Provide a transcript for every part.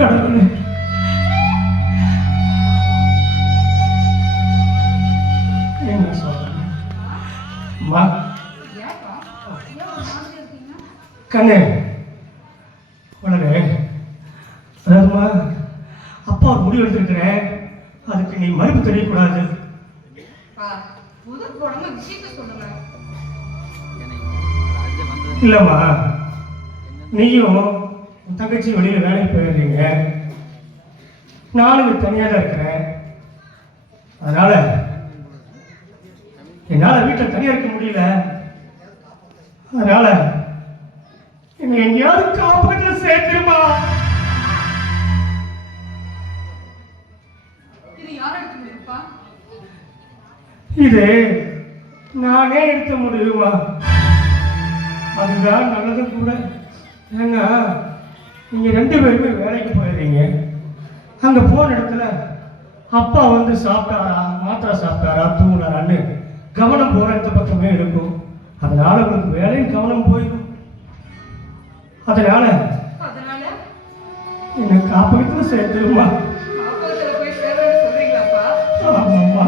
கடவுளே, என்ன சொல்றேன் அம்மா? கண்ணு உடனே அதாவதுமா, அப்பா ஒரு முடிவு எடுத்திருக்கிறேன், அதுக்கு நீ மறுப்பு தெரியக்கூடாது. இல்லம்மா, நீயும் உன் தங்கச்சி வெளியில் வேலைக்கு போயிடுறீங்க, நானும் தனியாக தான் இருக்கிறேன். அதனால என்னால் வீட்டில் தனியாக இருக்க முடியல. அதனால என்னை எங்கேயாவது காப்பகத்தில் சேர்த்துருமா. இது நானே எடுத்த முடியுமா? அதுதான் நல்லது கூட. ஏன்னா நீங்க 2 பேருமே வேலைக்கு போயிடுறீங்க. அங்க போன இடத்துல அப்பா வந்து சாப்பிட்டாரா, மாத்திரை சாப்பிட்டாரா, தூங்கினாரான்னு கவனம் போற இடத்த பக்கமே இருக்கும். அதனால உங்களுக்கு வேலையும் கவனம் போயிடும். அதனால என்ன காப்பகத்துல சேர்த்துருமா. ஆமாம்மா.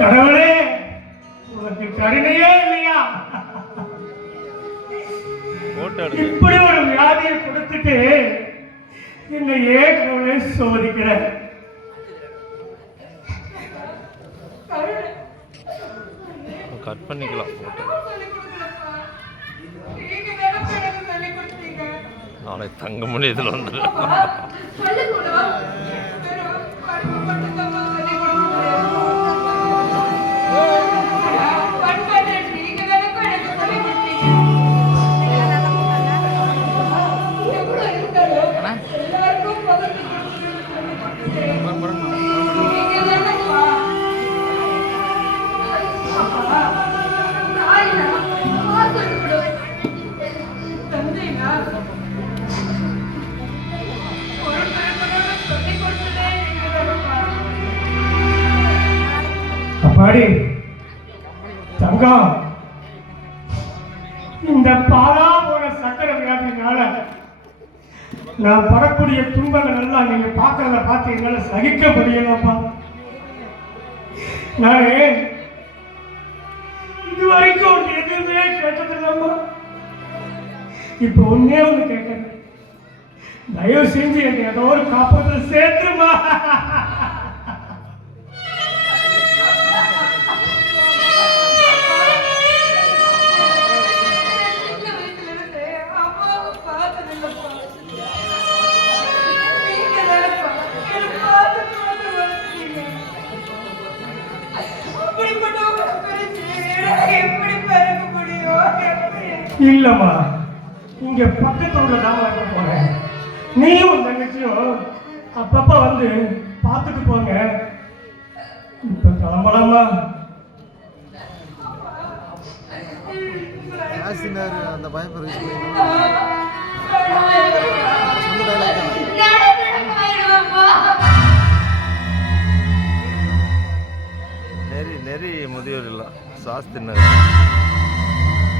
கடவுளே, உனக்கு கருணையே இல்லையா? இப்படி ஒரு வியாதியை கொடுத்துட்டு என்னை ஏற்கனவே சோதிக்கிற. கட் பண்ணிக்கலாம். நாளை தங்க முடியதில் வந்து அப்பாடி தங்கம், இந்த பாலா போன சக்கரை வியாதினால நான் படக்கூடிய துன்பங்கள் எல்லாம் நீங்க பார்க்கறத பார்த்து என்னால சகிக்க முடியலப்பா. நானே இதுவரைக்கும் எதுவுமே கேட்டதில்லம்மா. இப்ப ஒன்னே ஒண்ணு கேட்கிறேன், தயவு செஞ்சு என்னை ஏதோ ஒரு காப்பகத்தில் சேர்த்துருமா. இல்லம்மா, இங்க பக்கத்துல தான் இருக்க போறேன். நீயும் தங்கச்சியும் அப்பப்ப வந்து பார்த்துட்டு போங்க. இப்ப கிளம்பலாமா? அந்த பயப்பட நெறி முதியோர் இல்ல சாஸ்திரி நகர்.